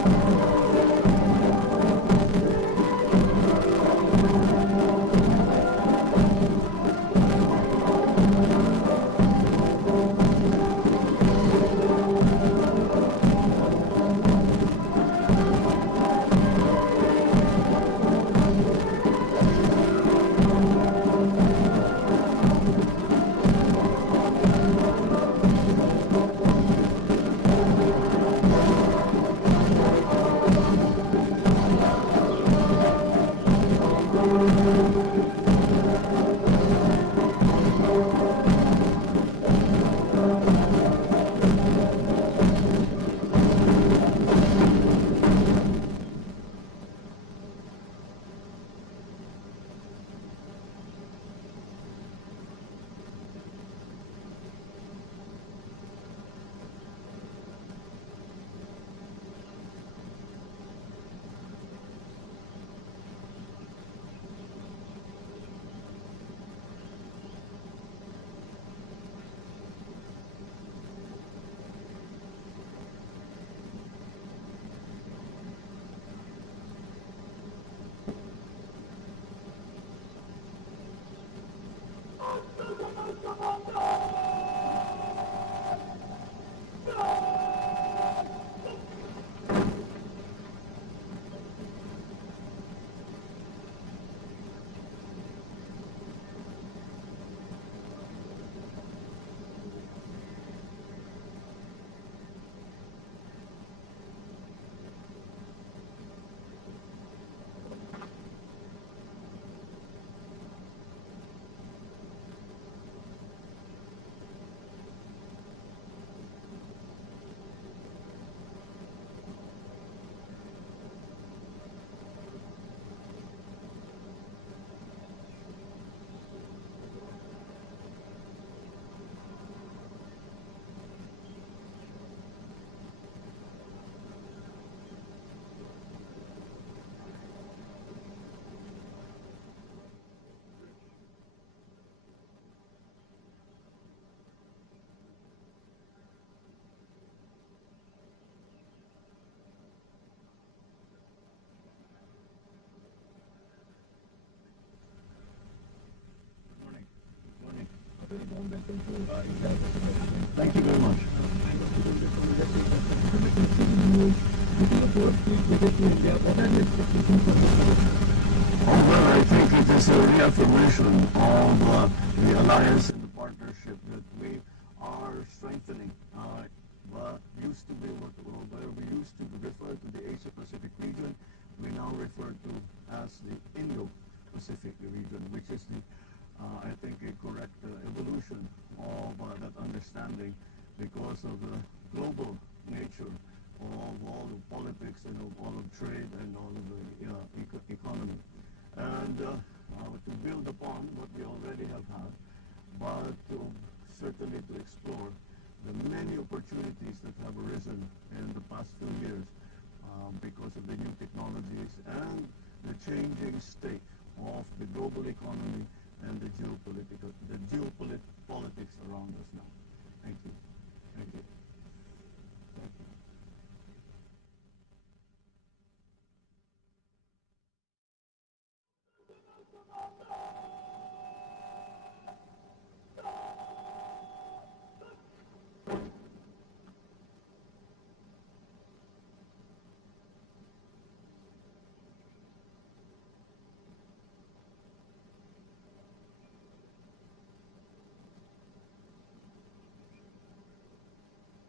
Thank you very much. Well, I think it is a reaffirmation of the alliance and the partnership that we are strengthening. Used to be where we used to refer to the Asia-Pacific region, we now refer to as the Indo-Pacific region, which is the I think a correct evolution of that understanding because of the global nature of all of politics and of all of trade and all of the economy. And to build upon what we already have had, but certainly to explore the many opportunities that have arisen in the past few years because of the new technologies and the changing state of the global economy and the geopolitics around us now. Thank you. Thank you. Thank you.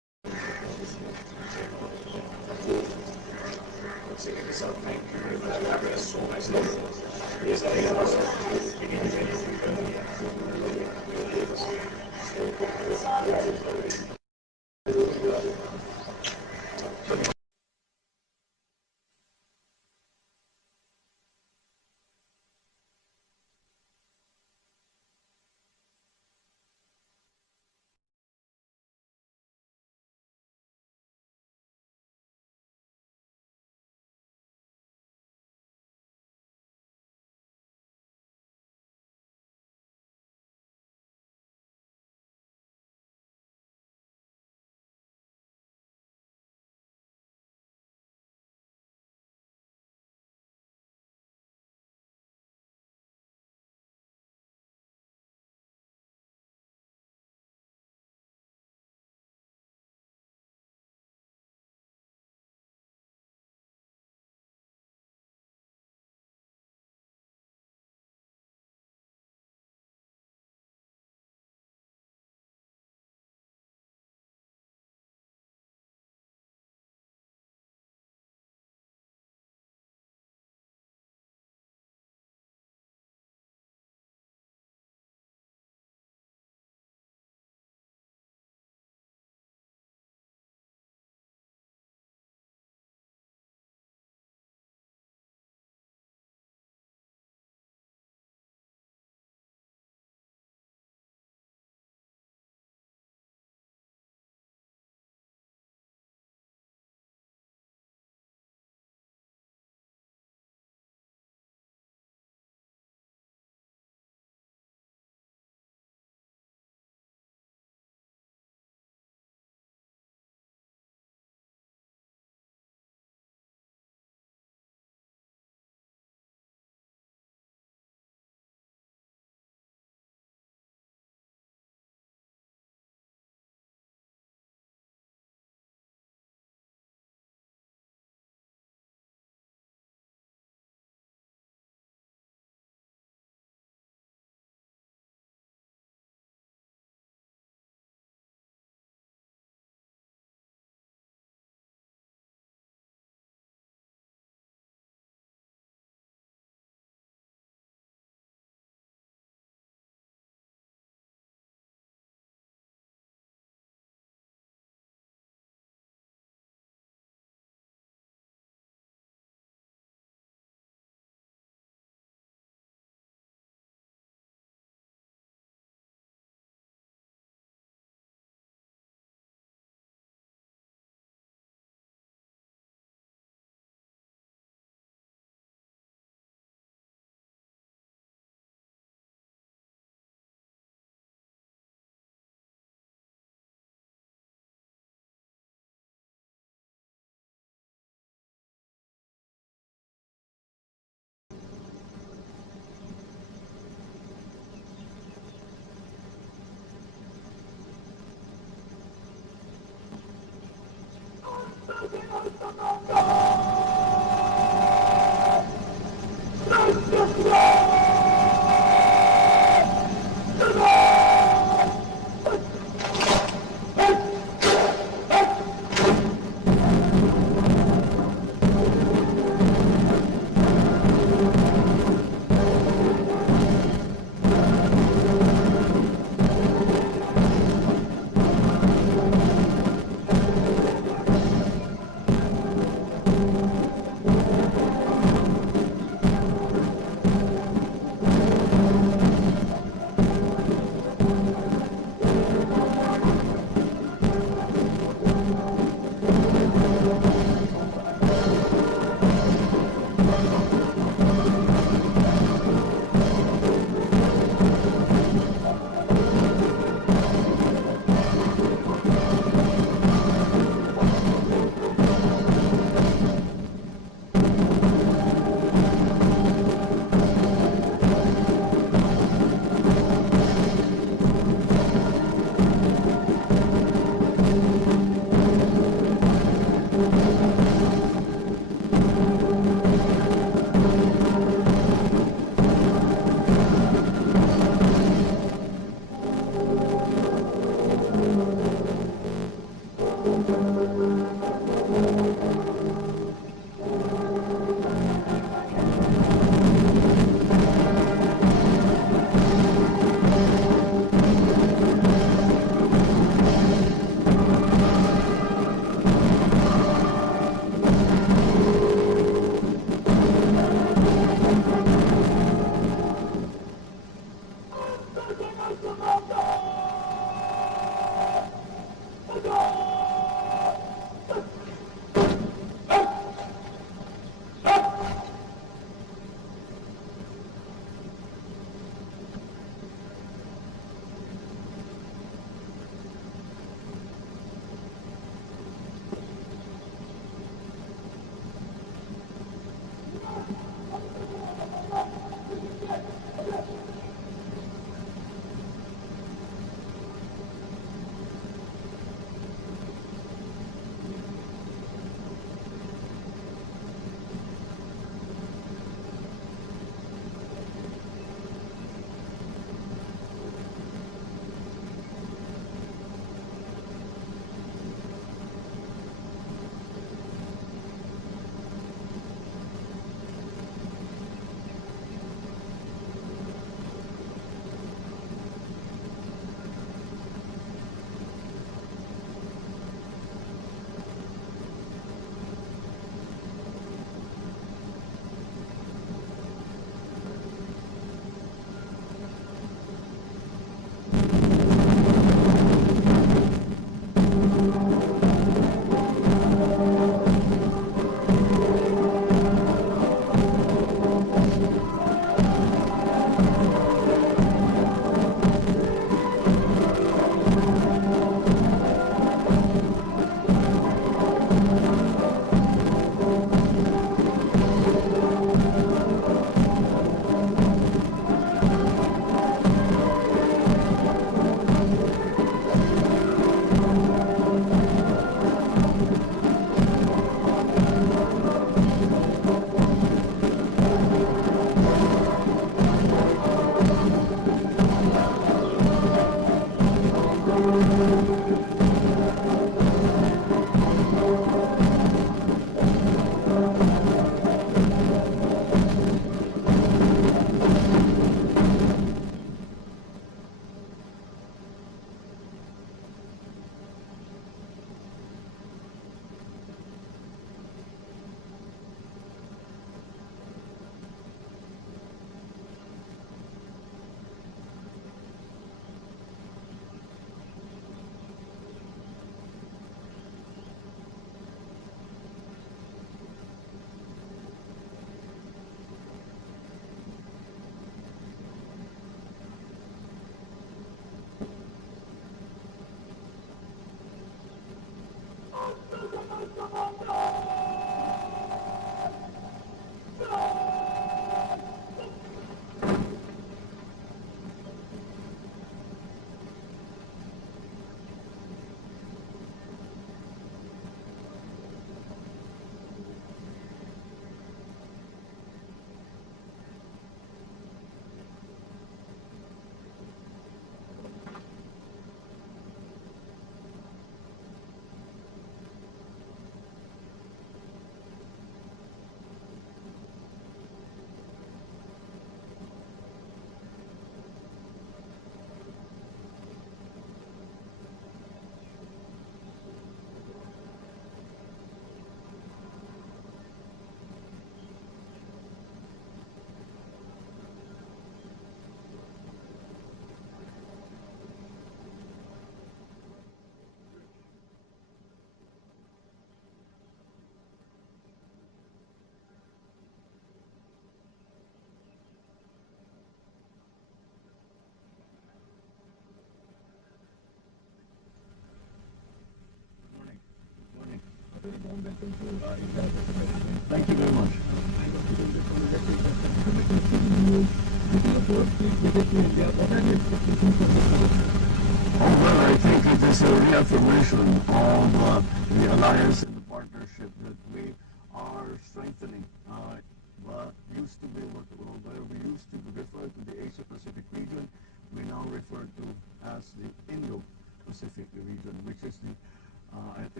Thank you very much. Oh, well, I think it is a reaffirmation of the alliance and the partnership that we are strengthening. What used to be where we used to refer to the Asia-Pacific region, we now refer to as the Indo-Pacific region, which is the I think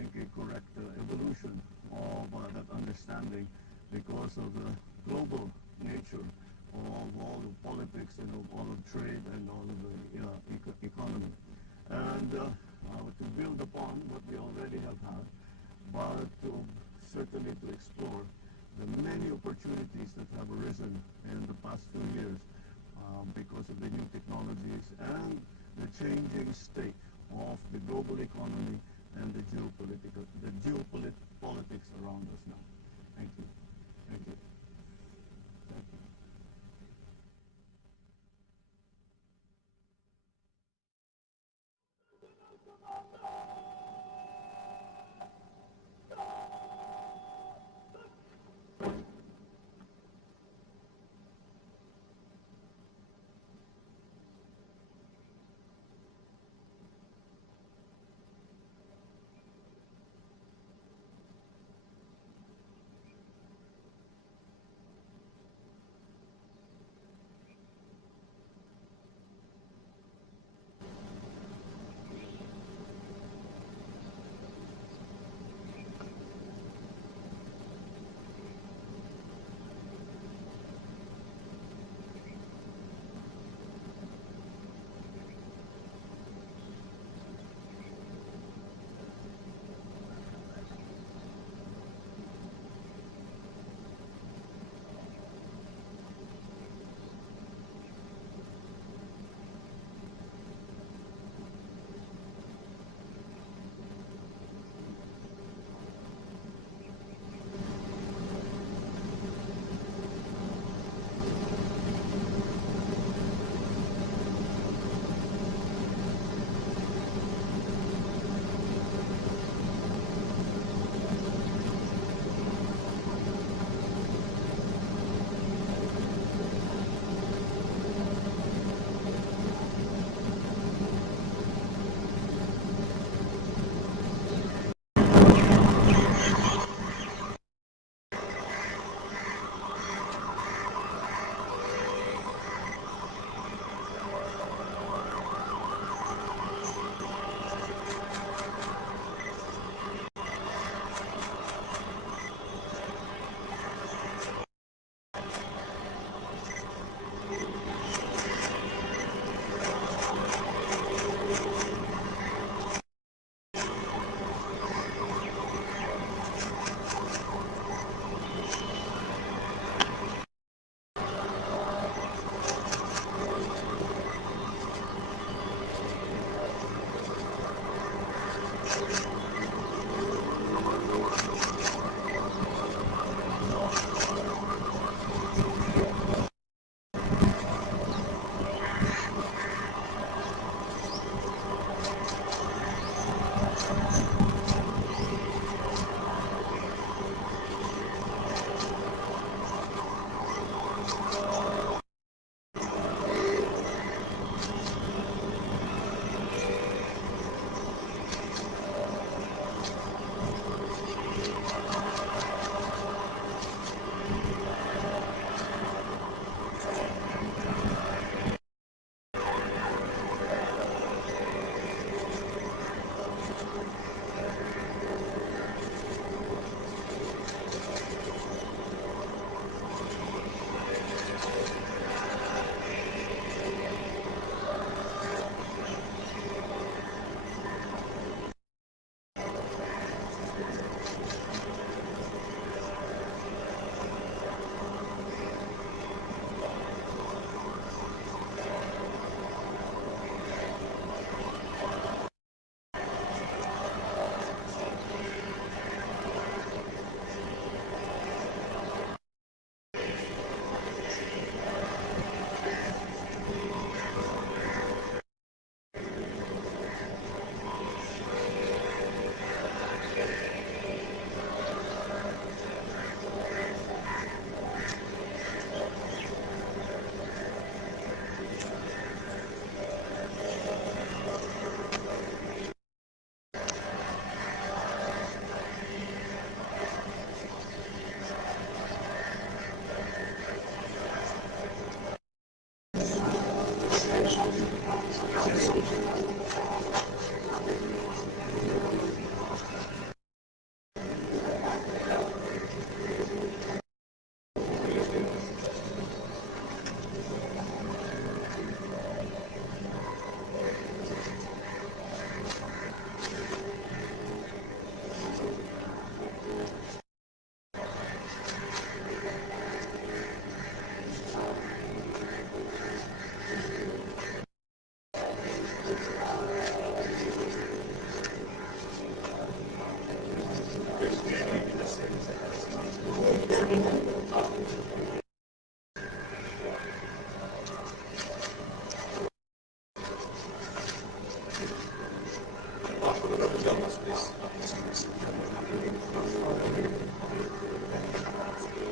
because of the global nature of all the politics and of all of trade and all of the economy. And to build upon what we already have had, but certainly to explore the many opportunities that have arisen in the past few years because of the new technologies and the changing state of the global economy and the geopolitics around us now. Thank you. Thank you. Thank you.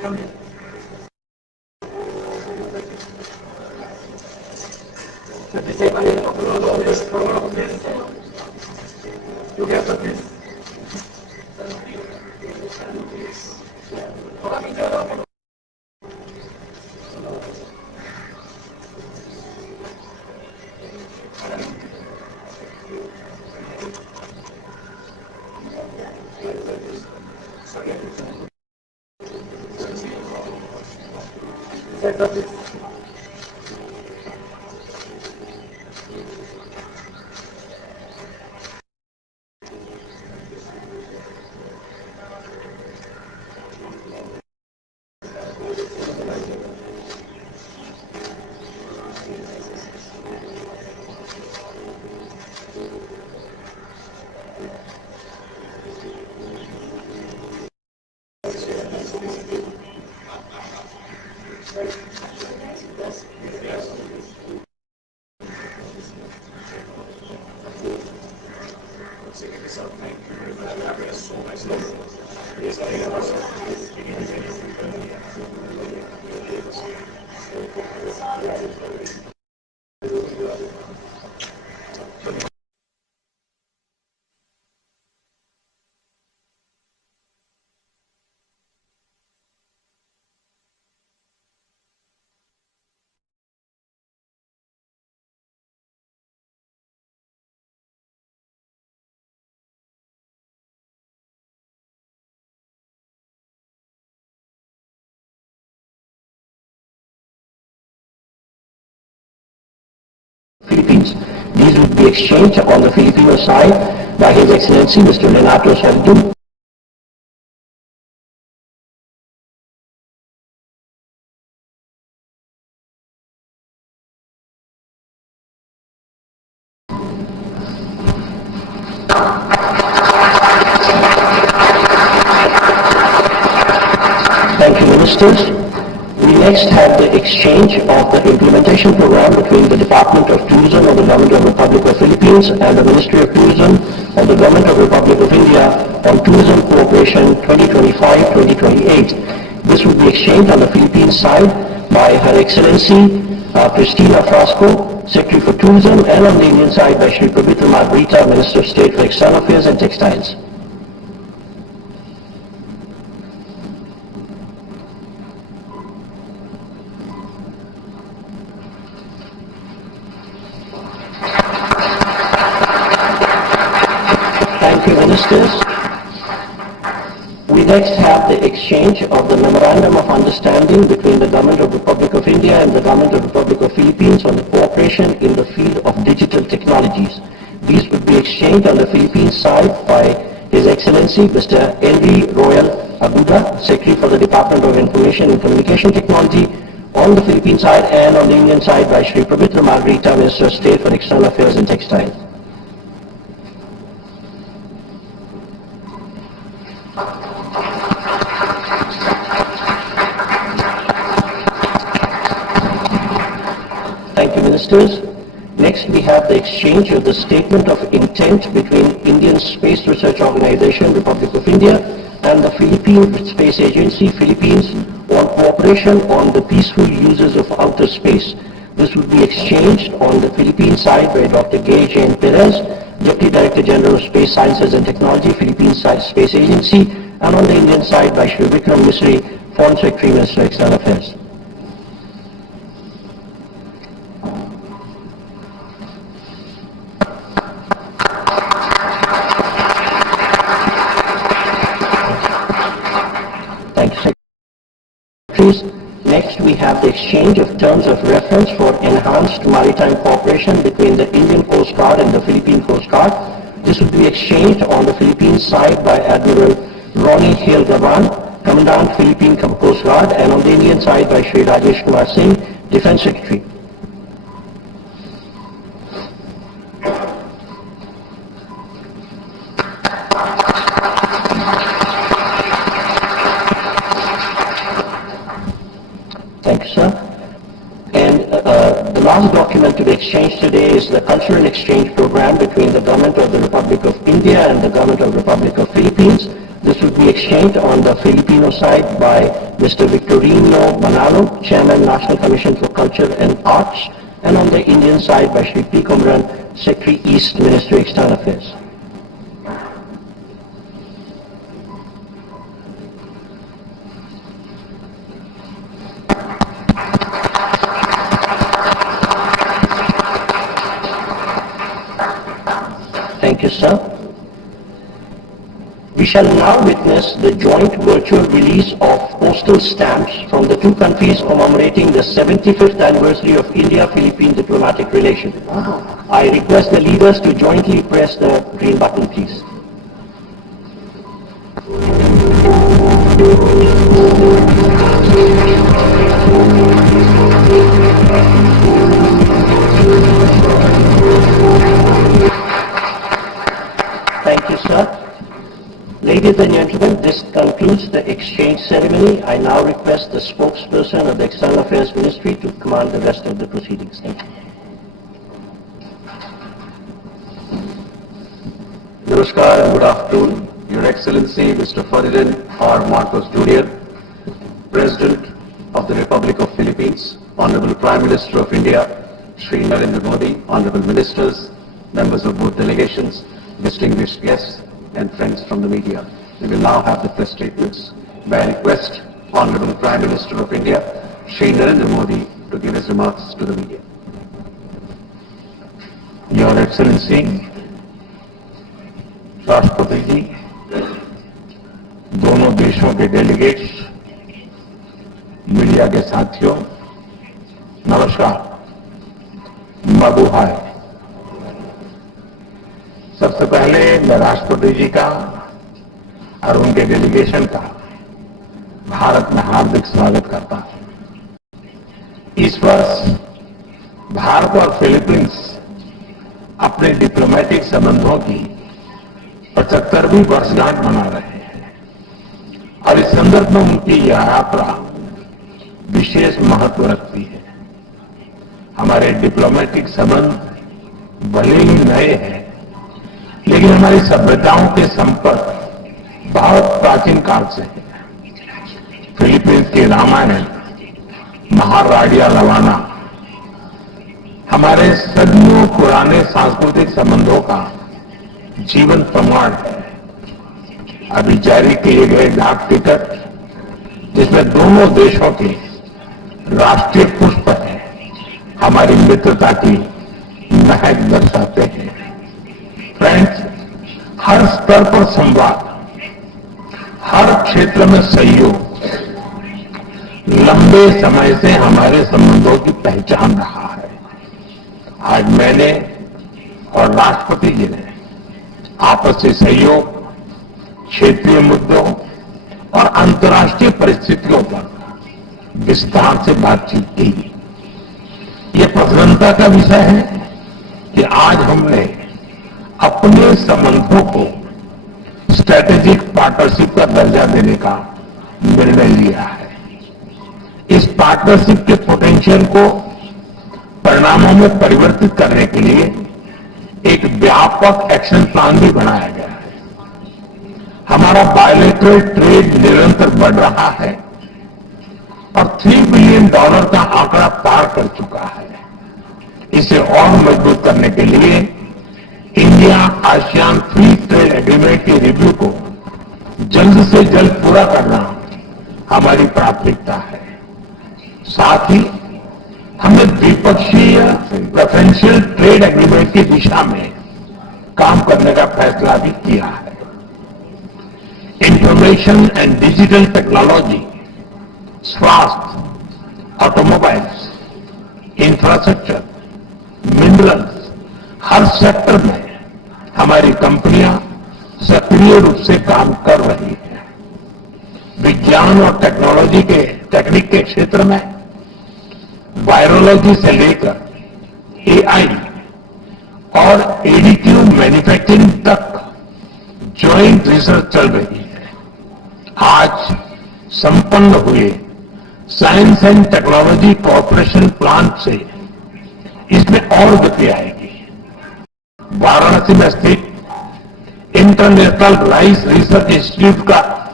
Philippines. These would be exchanged on the Filipino side by His Excellency Mr. Renato Saldun. Thank you, Ministers. We next have the exchange of the implementation program between the Department of Tourism of the Government of the Republic of Philippines and the Ministry of Tourism of the Government of the Republic of India on Tourism Cooperation 2025-2028. This would be exchanged on the Philippines side by Her Excellency Cristina Frasco, Secretary for Tourism, and on the Indian side by Shri Pabitra Margarita, Minister of State for External Affairs and Textiles. Ministers. We next have the exchange of the Memorandum of Understanding between the Government of the Republic of India and the Government of the Republic of Philippines on the cooperation in the field of digital technologies. These would be exchanged on the Philippines side by His Excellency Mr. Henry Royal Aguda, Secretary for the Department of Information and Communication Technology on the Philippine side, and on the Indian side by Shri Pabitra Margarita, Minister of State for External Affairs and Textiles. Thank you, Ministers. Next, we have the exchange of the Statement of Intent between Indian Space Research Organization, Republic of India, and the Philippine Space Agency, Philippines, on cooperation on the peaceful uses of outer space. This would be exchanged on the Philippine side by Dr. Gay Jane Perez, Deputy Director General of Space Sciences and Technology, Philippine Space Agency, and on the Indian side by Shri Vikram Misri, Foreign Secretary, Minister of External Affairs. Thank you, Secretaries. Next, we have the exchange of terms of reference for enhanced maritime cooperation between the Indian Coast Guard and the Philippine Coast Guard. This will be exchanged on the Philippine side by Admiral Ronnie Hale Bhavan, Commandant Philippine Coast Guard, and on the Indian side by Shri Rajesh Kumar Singh, Defense Secretary. Thank you, sir. And the last document to be exchanged today is the Cultural Exchange Program between the Government of the Republic of India and the Government of the Republic of Philippines. This will will be exchanged on the Filipino side by Mr. Victorino Manalo, Chairman, National Commission for Culture and Arts, and on the Indian side by Shri P. Kumran, Secretary East, Ministry of External Affairs. Thank you, sir. We shall now witness the joint virtual release of postal stamps from the two countries commemorating the 75th anniversary of India-Philippine diplomatic relations. I request the leaders to jointly press the green button, please. Thank you, sir. Ladies and gentlemen, this concludes the exchange ceremony. I now request the spokesperson of the External Affairs Ministry to command the rest of the proceedings. Thank you. Namaskar and good afternoon. Your Excellency, Mr. Ferdinand Marcos Jr., President of the Republic of Philippines, Honorable Prime Minister of India, Shri Narendra Modi, Honorable Ministers, members of both delegations, distinguished guests, and friends from the media. We will now have the press statements. May I request Honorable Prime Minister of India, Shri Narendra Modi, to give his remarks to the media. Your Excellency, राष्ट्रपति जी, दोनों देशों के delegates, media के साथियों, नमस्कार, मबुहाय। सबसे पहले मैं राष्ट्रपति जी का और उनके डेलीगेशन का भारत में हार्दिक स्वागत करता हूं। इस वर्ष भारत और फिलीपींस अपने डिप्लोमेटिक संबंधों की 75वीं वर्षगांठ मना रहे हैं और इस संदर्भ में उनकी यह यात्रा विशेष महत्व रखती है। हमारे डिप्लोमेटिक संबंध भले ही नए हैं, लेकिन हमारी सभ्यताओं के संपर्क बहुत प्राचीन काल से है। फिलीपींस की रामायण, महाराडिया रवाना हमारे सदियों पुराने सांस्कृतिक संबंधों का जीवन प्रमाण है। अभी जारी किए गए डाक टिकट, जिसमें दोनों देशों के राष्ट्रीय पुष्प हैं, हमारी मित्रता की महक दर्शाते हैं। फ्रेंड्स, हर स्तर पर संवाद, हर क्षेत्र में सहयोग लंबे समय से हमारे संबंधों की पहचान रहा है। आज मैंने और राष्ट्रपति जी ने आपसी सहयोग, क्षेत्रीय मुद्दों और अंतर्राष्ट्रीय परिस्थितियों पर विस्तार से बातचीत की। ये प्रसन्नता का विषय है कि आज हमने अपने संबंधों को स्ट्रेटेजिक पार्टनरशिप का दर्जा देने का निर्णय लिया है। इस पार्टनरशिप के पोटेंशियल को परिणामों में परिवर्तित करने के लिए एक व्यापक एक्शन प्लान भी बनाया गया है। हमारा बायलैटरल ट्रेड निरंतर बढ़ रहा है और $3 बिलियन का आंकड़ा पार कर चुका है। इसे और मजबूत करने के लिए India ASEAN free trade agreement की रिव्यू को जल्द से जल्द पूरा करना हमारी प्राथमिकता है। साथ ही हमने द्विपक्षीय प्रेफरेंशियल ट्रेड एग्रीमेंट की दिशा में काम करने का फैसला भी किया है। इंफॉर्मेशन एंड डिजिटल टेक्नोलॉजी, स्वास्थ्य, ऑटोमोबाइल्स, इंफ्रास्ट्रक्चर, मिनरल्स, हर सेक्टर में हमारी कंपनियां सक्रिय रूप से काम कर रही हैं। विज्ञान और टेक्नोलॉजी के टेक्निक के क्षेत्र में वायरोलॉजी से लेकर एआई और एडिटिव मैन्युफैक्चरिंग तक ज्वाइंट रिसर्च चल रही है। आज संपन्न हुए science and technology corporation plant से इसमें और गति आएगी। वाराणसी में स्थित इंटरनेशनल राइस रिसर्च इंस्टीट्यूट का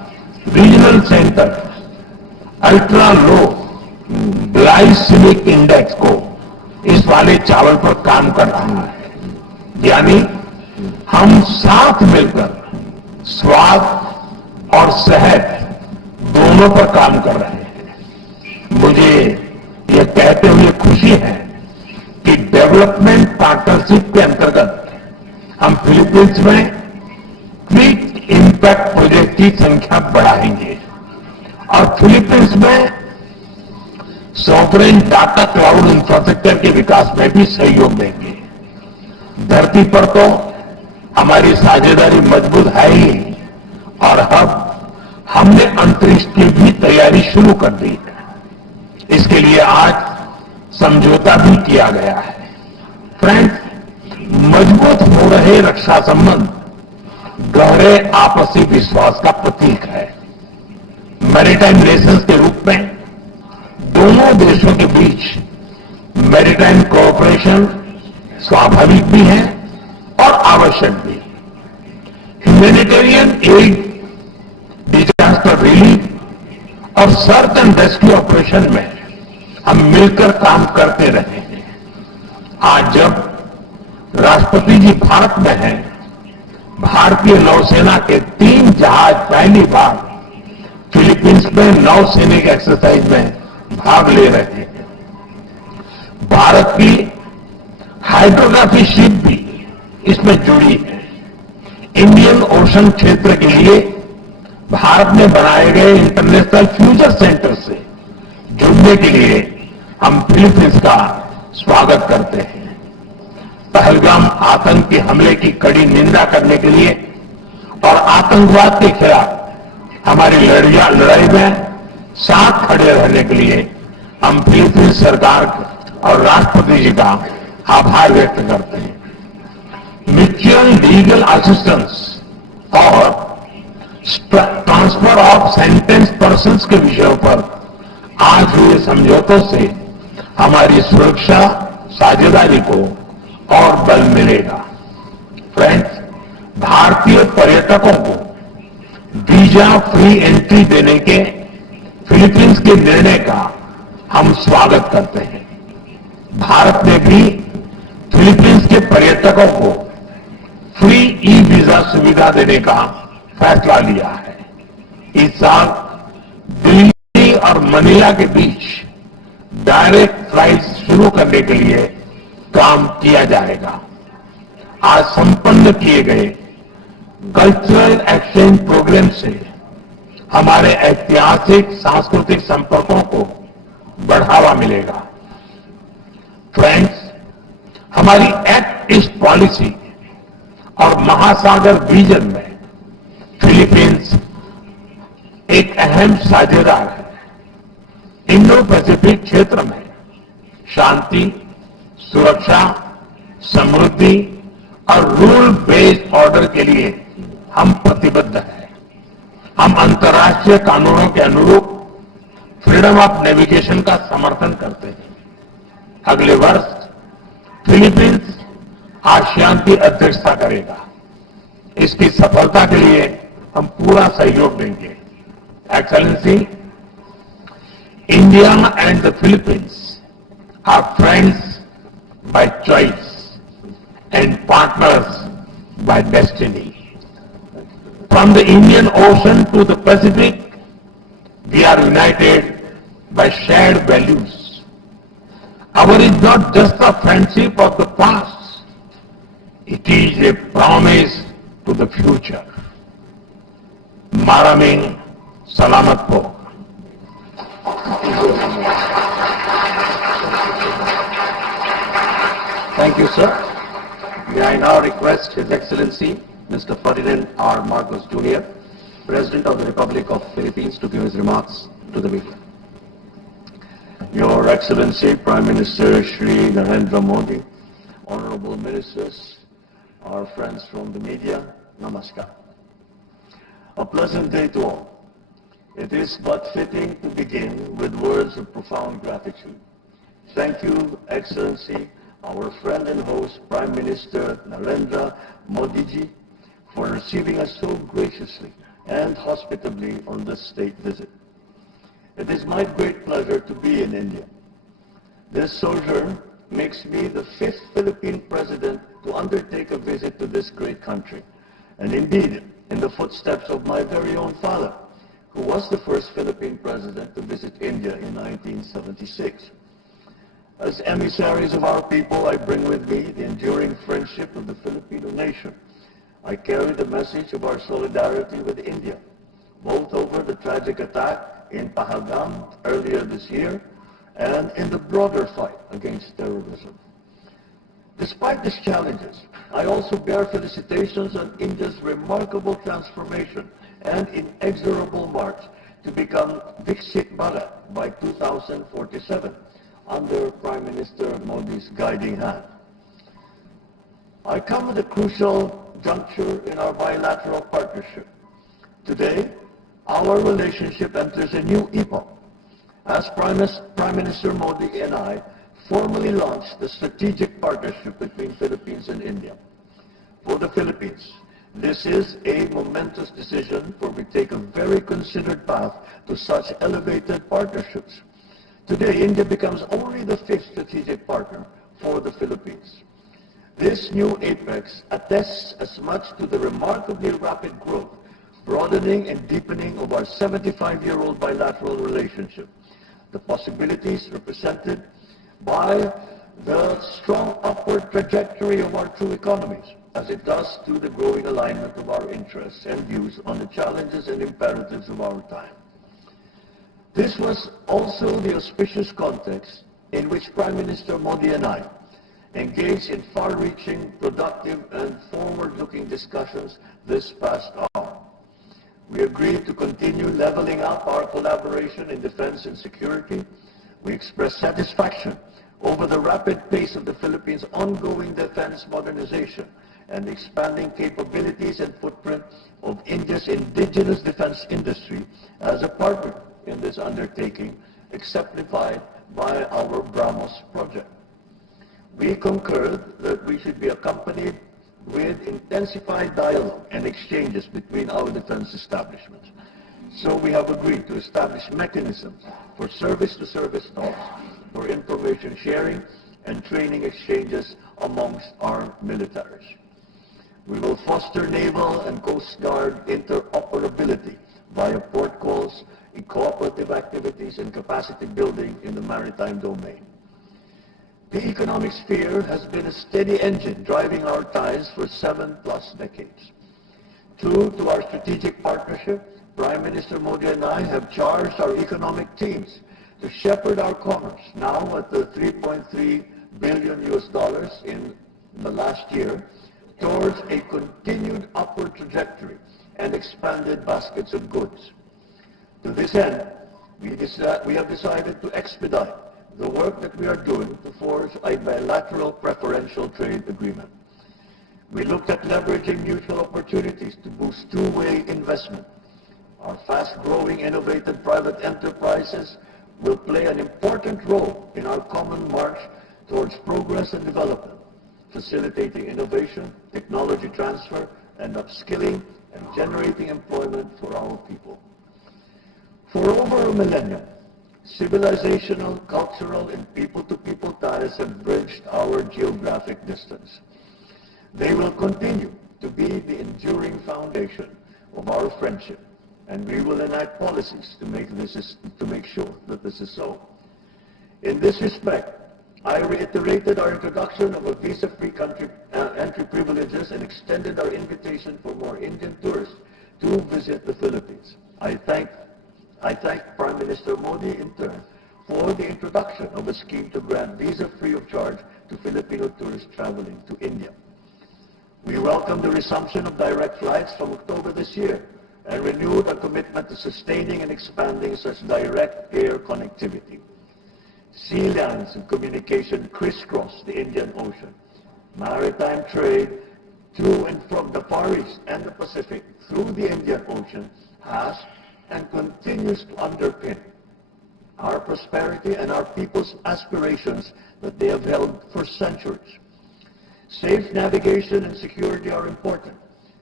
regional centre ultra low glycaemic index को इस वाले चावल पर काम कर रहा है। यानी हम साथ मिलकर स्वाद और सेहत दोनों पर काम कर रहे हैं। मुझे यह कहते हुए खुशी है कि डेवलपमेंट पार्टनरशिप के अंतर्गत हम फिलीपींस में क्विक इम्पैक्ट प्रोजेक्ट की संख्या बढ़ाएंगे और फिलीपींस में सॉवरेन डाटा क्लाउड इंफ्रास्ट्रक्चर के विकास में भी सहयोग देंगे। धरती पर तो हमारी साझेदारी मजबूत है ही और अब हमने अंतरिक्ष की भी तैयारी शुरू कर दी है। इसके लिए आज समझौता भी किया गया है। फ्रेंड्स, मजबूत हो रहे रक्षा संबंध गहरे आपसी विश्वास का प्रतीक है। मैरीटाइम नेशंस के रूप में दोनों देशों के बीच मैरीटाइम कोऑपरेशन स्वाभाविक भी है और आवश्यक भी। ह्यूमैनिटेरियन एड, डिजास्टर रिलीफ और सर्च एंड रेस्क्यू ऑपरेशन में हम मिलकर काम करते रहे हैं। आज जब राष्ट्रपति जी भारत में हैं, भारतीय नौसेना के 3 जहाज पहली बार फिलीपींस में नौसैनिक एक्सरसाइज में भाग ले रहे हैं। भारत की हाइड्रोग्राफी शिप भी इसमें जुड़ी है। इंडियन ओशन क्षेत्र के लिए भारत में बनाए गए इंटरनेशनल फ्यूचर सेंटर से जुड़ने के लिए हम फिलीपींस का स्वागत करते हैं। पहलगाम आतंकी हमले की कड़ी निंदा करने के लिए और आतंकवाद के खिलाफ हमारी लड़ाई में साथ खड़े रहने के लिए हम फिलीपींस सरकार और राष्ट्रपति जी का आभार व्यक्त करते हैं। म्यूचुअल लीगल असिस्टेंस और ट्रांसफर ऑफ सेंटेंस पर्सन्स के विषयों पर आज हुए समझौतों से हमारी सुरक्षा साझेदारी को और बल मिलेगा। फ्रेंड्स, भारतीय पर्यटकों को वीजा फ्री एंट्री देने के फिलीपींस के निर्णय का हम स्वागत करते हैं। भारत ने भी फिलीपींस के पर्यटकों को फ्री ई वीजा सुविधा देने का फैसला लिया है। इस साल दिल्ली और मनीला के बीच डायरेक्ट फ्लाइट शुरू करने के लिए काम किया जाएगा। आज संपन्न किए गए कल्चरल एक्सचेंज प्रोग्राम से हमारे ऐतिहासिक सांस्कृतिक संपर्कों को बढ़ावा मिलेगा। फ्रेंड्स, हमारी एक्ट ईस्ट पॉलिसी और महासागर विजन में फिलीपींस एक अहम साझेदार है। इंडो पैसिफिक क्षेत्र में शांति, सुरक्षा, समृद्धि और रूल बेस्ड ऑर्डर के लिए हम प्रतिबद्ध हैं। हम अंतर्राष्ट्रीय कानूनों के अनुरूप फ्रीडम ऑफ नेविगेशन का समर्थन करते हैं। अगले वर्ष फिलीपींस आसियान की अध्यक्षता करेगा। इसकी सफलता के लिए हम पूरा सहयोग देंगे। Excellency, India and the Philippines are friends by choice and partners by destiny. From the Indian Ocean to the Pacific, we are united by shared values. Our is not just a friendship of the past, it is a promise to the future. Maraming Salamat po. Thank you, sir. May I now request His Excellency Mr. Ferdinand R. Marcos Jr., President of the Republic of Philippines, to give his remarks to the media. Your Excellency Prime Minister Shri Narendra Modi, Honorable Ministers, our friends from the media, Namaskar. A pleasant day to all. It is but fitting to begin with words of profound gratitude. Thank you, Excellency, our friend and host, Prime Minister Narendra Modi ji, for receiving us so graciously and hospitably on this state visit. It is my great pleasure to be in India. This sojourn makes me the 5th Philippine President to undertake a visit to this great country, and indeed in the footsteps of my very own father, who was the first Philippine President to visit India in 1976. As emissaries of our people, I bring with me the enduring friendship of the Filipino nation. I carry the message of our solidarity with India, both over the tragic attack in Pahalgam earlier this year and in the broader fight against terrorism. Despite these challenges, I also bear felicitations on India's remarkable transformation and inexorable march to become Viksit Bharat by 2047 under Prime Minister Modi's guiding hand. I come at a crucial juncture in our bilateral partnership. Today, our relationship enters a new epoch as Prime Minister Modi and I formally launched the strategic partnership between Philippines and India. For the Philippines, this is a momentous decision, for we take a very considered path to such elevated partnerships. Today, India becomes only the 5th strategic partner for the Philippines. This new apex attests as much to the remarkably rapid growth, broadening and deepening of our 75-year-old bilateral relationship, the possibilities represented by the strong upward trajectory of our two economies, as it does to the growing alignment of our interests and views on the challenges and imperatives of our time. This was also the auspicious context in which Prime Minister Modi and I engaged in far-reaching, productive, and forward-looking discussions this past hour. We agreed to continue leveling up our collaboration in defense and security. We expressed satisfaction over the rapid pace of the Philippines' ongoing defense modernization and expanding capabilities and footprint of India's indigenous defense industry as a partner in this undertaking, exemplified by our BrahMos project. We concurred that we should be accompanied with intensified dialogue and exchanges between our defense establishments. So we have agreed to establish mechanisms for service-to-service talks, for information sharing and training exchanges amongst our militaries. We will foster naval and coast guard interoperability via port calls, in cooperative activities and capacity building in the maritime domain. The economic sphere has been a steady engine driving our ties for 7+ decades. True to our strategic partnership, Prime Minister Modi and I have charged our economic teams to shepherd our commerce, now at the $3.3 billion in the last year, towards a continued upward trajectory and expanded baskets of goods. To this end, we have decided to expedite the work that we are doing to forge a bilateral preferential trade agreement. We looked at leveraging mutual opportunities to boost two-way investment. Our fast-growing, innovative private enterprises will play an important role in our common march towards progress and development, facilitating innovation, technology transfer, and upskilling and generating employment for our people. For over a millennium, civilizational, cultural, and people-to-people ties have bridged our geographic distance. They will continue to be the enduring foundation of our friendship, and we will enact policies to make sure that this is so. In this respect, I reiterated our introduction of a visa-free entry privileges and extended our invitation for more Indian tourists to visit the Philippines. I thank Prime Minister Modi in turn for the introduction of a scheme to grant visa free of charge to Filipino tourists traveling to India. We welcome the resumption of direct flights from October this year and renewed our commitment to sustaining and expanding such direct air connectivity. Sea lanes and communication crisscross the Indian Ocean. Maritime trade to and from the Far East and the Pacific through the Indian Ocean has and continues to underpin our prosperity and our people's aspirations that they have held for centuries. Safe navigation and security are important,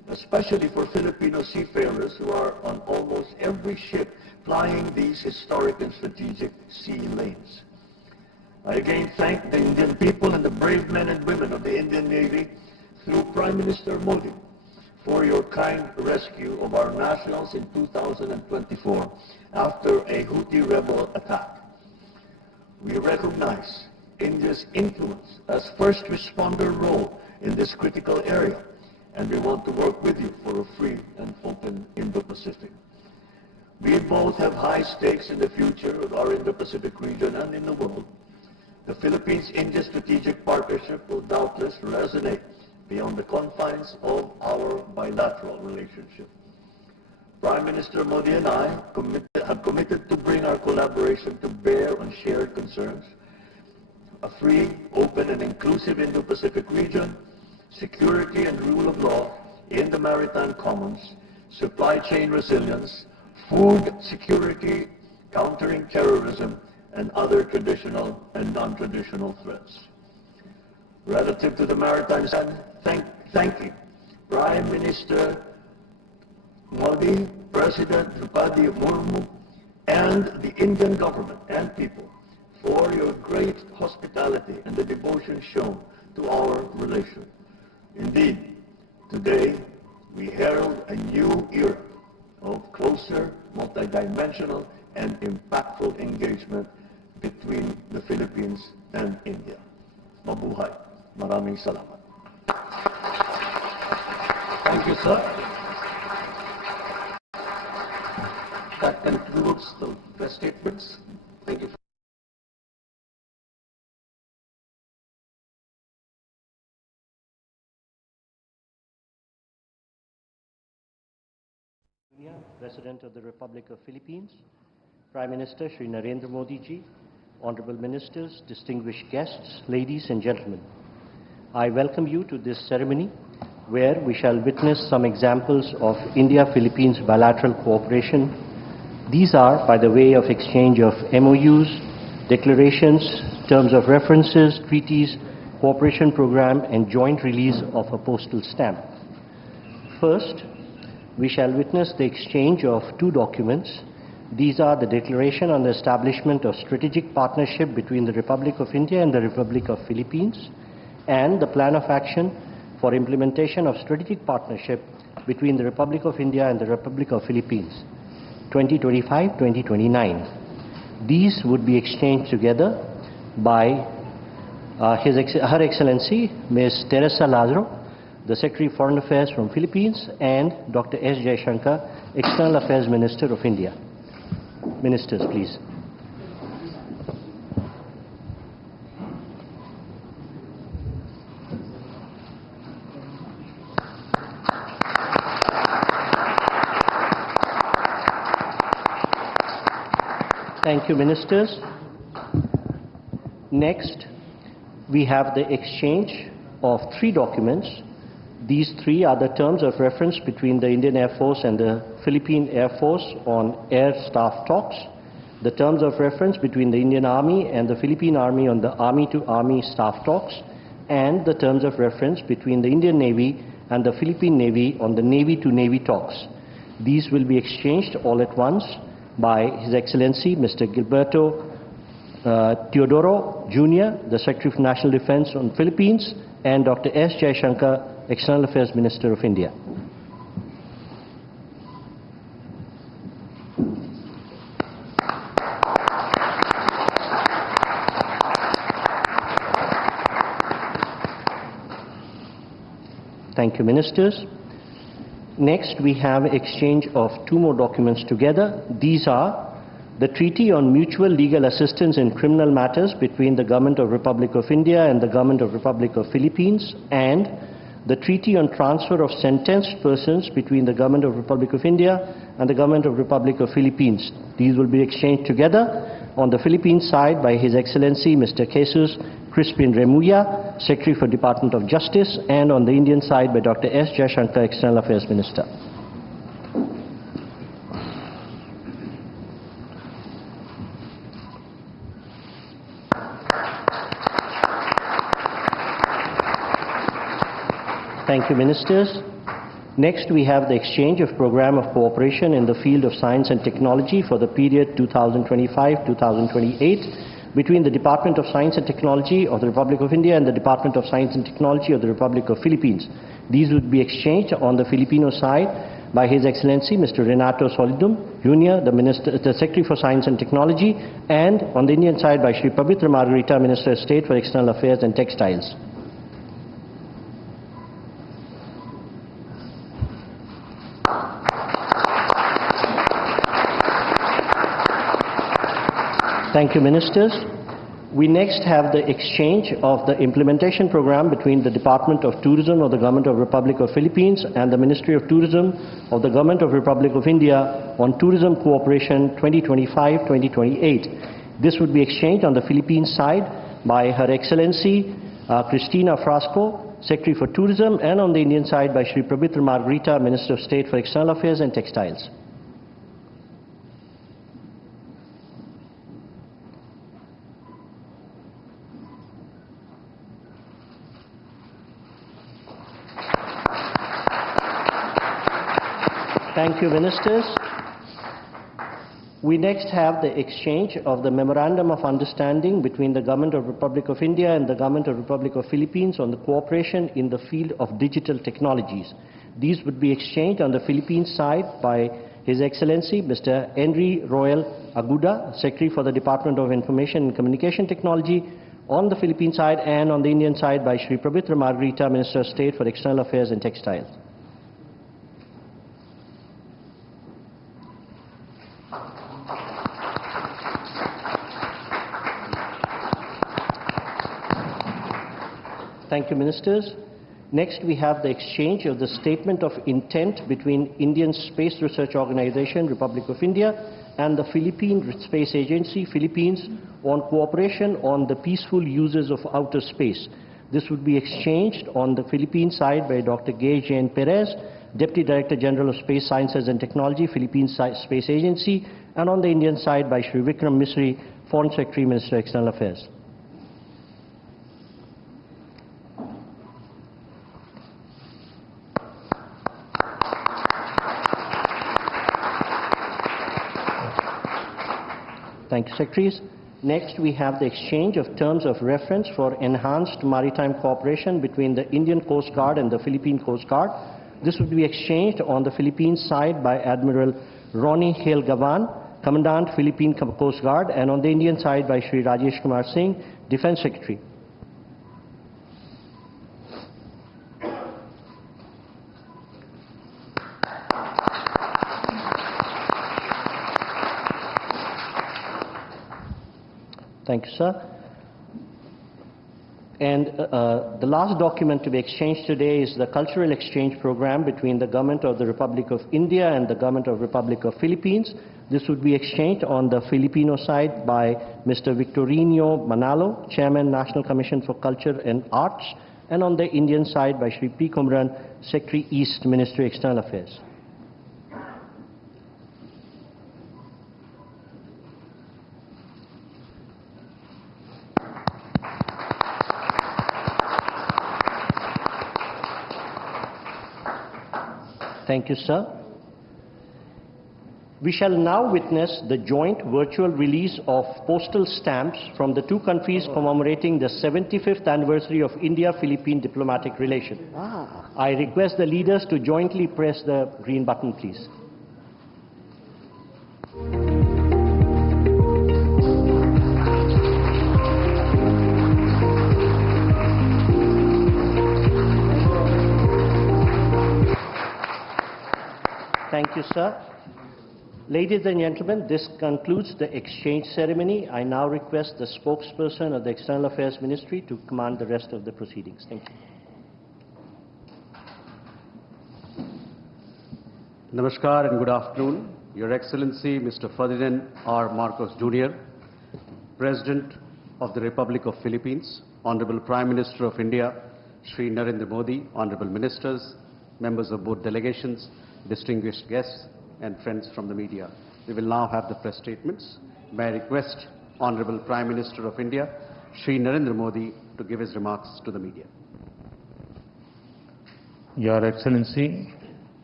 especially for Filipino seafarers who are on almost every ship plying these historic and strategic sea lanes. I again thank the Indian people and the brave men and women of the Indian Navy through Prime Minister Modi for your kind rescue of our nationals in 2024 after a Houthi rebel attack. We recognize India's influence as first responder role in this critical area, and we want to work with you for a free and open Indo-Pacific. We both have high stakes in the future of our Indo-Pacific region and in the world. The Philippines-India strategic partnership will doubtless resonate beyond the confines of our bilateral relationship. Prime Minister Modi and I have committed to bring our collaboration to bear on shared concerns, a free, open, and inclusive Indo-Pacific region, security and rule of law in the maritime commons, supply chain resilience, food security, countering terrorism, and other traditional and non-traditional threats. Relative to the maritime side, thank you, Prime Minister Modi, President Droupadi Murmu, and the Indian government and people for your great hospitality and the devotion shown to our relation. Indeed, today we herald a new era of closer, multidimensional, and impactful engagement between the Philippines and India. Mabuhay. Maraming salamat. Thank you, sir. That concludes the press statements. Thank you. President of the Republic of Philippines, Prime Minister Shri Narendra Modi ji, Honorable Ministers, distinguished guests, ladies and gentlemen. I welcome you to this ceremony where we shall witness some examples of India-Philippines bilateral cooperation. These are by the way of exchange of MOUs, declarations, terms of references, treaties, cooperation program, and joint release of a postal stamp. First, we shall witness the exchange of two documents. These are the Declaration on the Establishment of Strategic Partnership between the Republic of India and the Republic of Philippines, and the Plan of Action for Implementation of Strategic Partnership between the Republic of India and the Republic of Philippines, 2025-2029. These would be exchanged together by Her Excellency Ms. Teresa Lazaro, the Secretary of Foreign Affairs from Philippines, and Dr. S. Jaishankar, External Affairs Minister of India. Ministers, please. Thank you, Ministers. Next, we have the exchange of three documents. These three are the terms of reference between the Indian Air Force and the Philippine Air Force on air staff talks, the terms of reference between the Indian Army and the Philippine Army on the Army-to-Army staff talks, and the terms of reference between the Indian Navy and the Philippine Navy on the Navy-to-Navy talks. These will be exchanged all at once by His Excellency Mr. Gilberto Teodoro Jr., the Secretary of National Defense on the Philippines, and Dr. S. Jaishankar, External Affairs Minister of India. Thank you, Ministers. Next, we have exchange of two more documents together. These are the Treaty on Mutual Legal Assistance in Criminal Matters between the Government of Republic of India and the Government of Republic of Philippines, and the Treaty on Transfer of Sentenced Persons between the Government of Republic of India and the Government of Republic of Philippines. These will be exchanged together on the Philippine side by His Excellency Mr. Jesus Crispin Remulla, Secretary for Department of Justice, and on the Indian side by Dr. S. Jaishankar, External Affairs Minister. Thank you, Ministers. Next, we have the exchange of program of cooperation in the field of science and technology for the period 2025-2028 between the Department of Science and Technology of the Republic of India and the Department of Science and Technology of the Republic of Philippines. These would be exchanged on the Filipino side by His Excellency Mr. Renato Solidum Jr., the Secretary for Science and Technology, and on the Indian side by Shri Pavitra Margarita, Minister of State for External Affairs and Textiles. Thank you, Ministers. We next have the exchange of the implementation program between the Department of Tourism of the Government of Republic of Philippines and the Ministry of Tourism of the Government of Republic of India on Tourism Cooperation 2025-2028. This would be exchanged on the Philippines side by Her Excellency Cristina Frasco, Secretary for Tourism, and on the Indian side by Shri Pavitra Margarita, Minister of State for External Affairs and Textiles. Thank you, Ministers. We next have the exchange of the Memorandum of Understanding between the Government of Republic of India and the Government of Republic of Philippines on the cooperation in the field of digital technologies. These would be exchanged on the Philippines side by His Excellency Mr. Henry Royal Aguda, Secretary for the Department of Information and Communication Technology on the Philippine side, and on the Indian side by Shri Pavitra Margarita, Minister of State for External Affairs and Textiles. Thank you, Ministers. Next, we have the exchange of the Statement of Intent between Indian Space Research Organization, Republic of India, and the Philippine Space Agency, Philippines, on cooperation on the peaceful uses of outer space. This would be exchanged on the Philippine side by Dr. Gay Jane Perez, Deputy Director General of Space Sciences and Technology, Philippine Space Agency, and on the Indian side by Shri Vikram Misri, Foreign Secretary, Minister of External Affairs. Thank you, Secretaries. Next, we have the exchange of terms of reference for enhanced maritime cooperation between the Indian Coast Guard and the Philippine Coast Guard. This would be exchanged on the Philippines side by Admiral Ronnie Hale Gavan, Commandant Philippine Coast Guard, and on the Indian side by Shri Rajesh Kumar Singh, Defense Secretary. Thank you, sir. And the last document to be exchanged today is the cultural exchange program between the Government of the Republic of India and the Government of the Republic of Philippines. This would be exchanged on the Filipino side by Mr. Victorino Manalo, Chairman, National Commission for Culture and Arts, and on the Indian side by Shri P. Kumran, Secretary East, Ministry of External Affairs. Thank you, sir. We shall now witness the joint virtual release of postal stamps from the two countries commemorating the 75th anniversary of India-Philippine diplomatic relations. I request the leaders to jointly press the green button, please. Thank you, sir. Ladies and gentlemen, this concludes the exchange ceremony. I now request the spokesperson of the External Affairs Ministry to command the rest of the proceedings. Thank you. Namaskar and good afternoon. Your Excellency, Mr. Ferdinand R. Marcos Jr., President of the Republic of Philippines, Honorable Prime Minister of India, Shri Narendra Modi, Honorable Ministers, members of both delegations, distinguished guests and friends from the media. We will now have the press statements. May I request Honorable Prime Minister of India, Shri Narendra Modi, to give his remarks to the media. Your Excellency,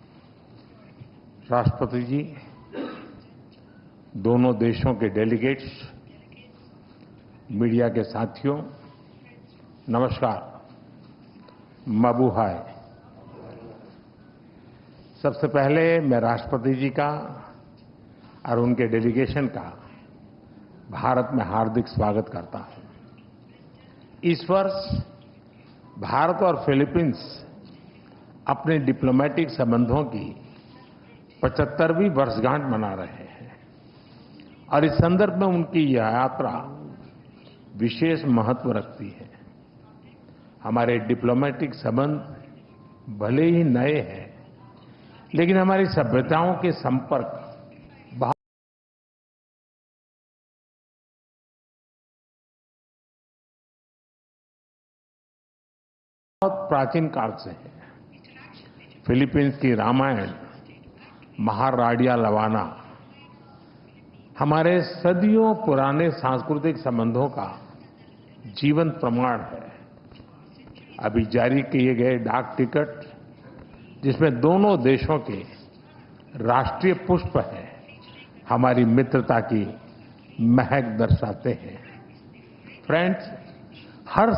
राष्ट्रपति जी, दोनों देशों के delegates, media के साथियों, नमस्कार, मबूहाय। सबसे पहले मैं राष्ट्रपति जी का और उनके डेलीगेशन का भारत में हार्दिक स्वागत करता हूं। इस वर्ष भारत और फिलीपींस अपने डिप्लोमेटिक संबंधों की 75वीं वर्षगांठ मना रहे हैं और इस संदर्भ में उनकी यह यात्रा विशेष महत्व रखती है। हमारे डिप्लोमेटिक संबंध भले ही नए हैं, लेकिन हमारी सभ्यताओं के संपर्क बहुत प्राचीन काल से है। फिलीपींस की रामायण, महाराडिया लवाना हमारे सदियों पुराने सांस्कृतिक संबंधों का जीवंत प्रमाण है। अभी जारी किए गए डाक टिकट, जिसमें दोनों देशों के राष्ट्रीय पुष्प हैं, हमारी मित्रता की महक दर्शाते हैं। फ्रेंड्स, हर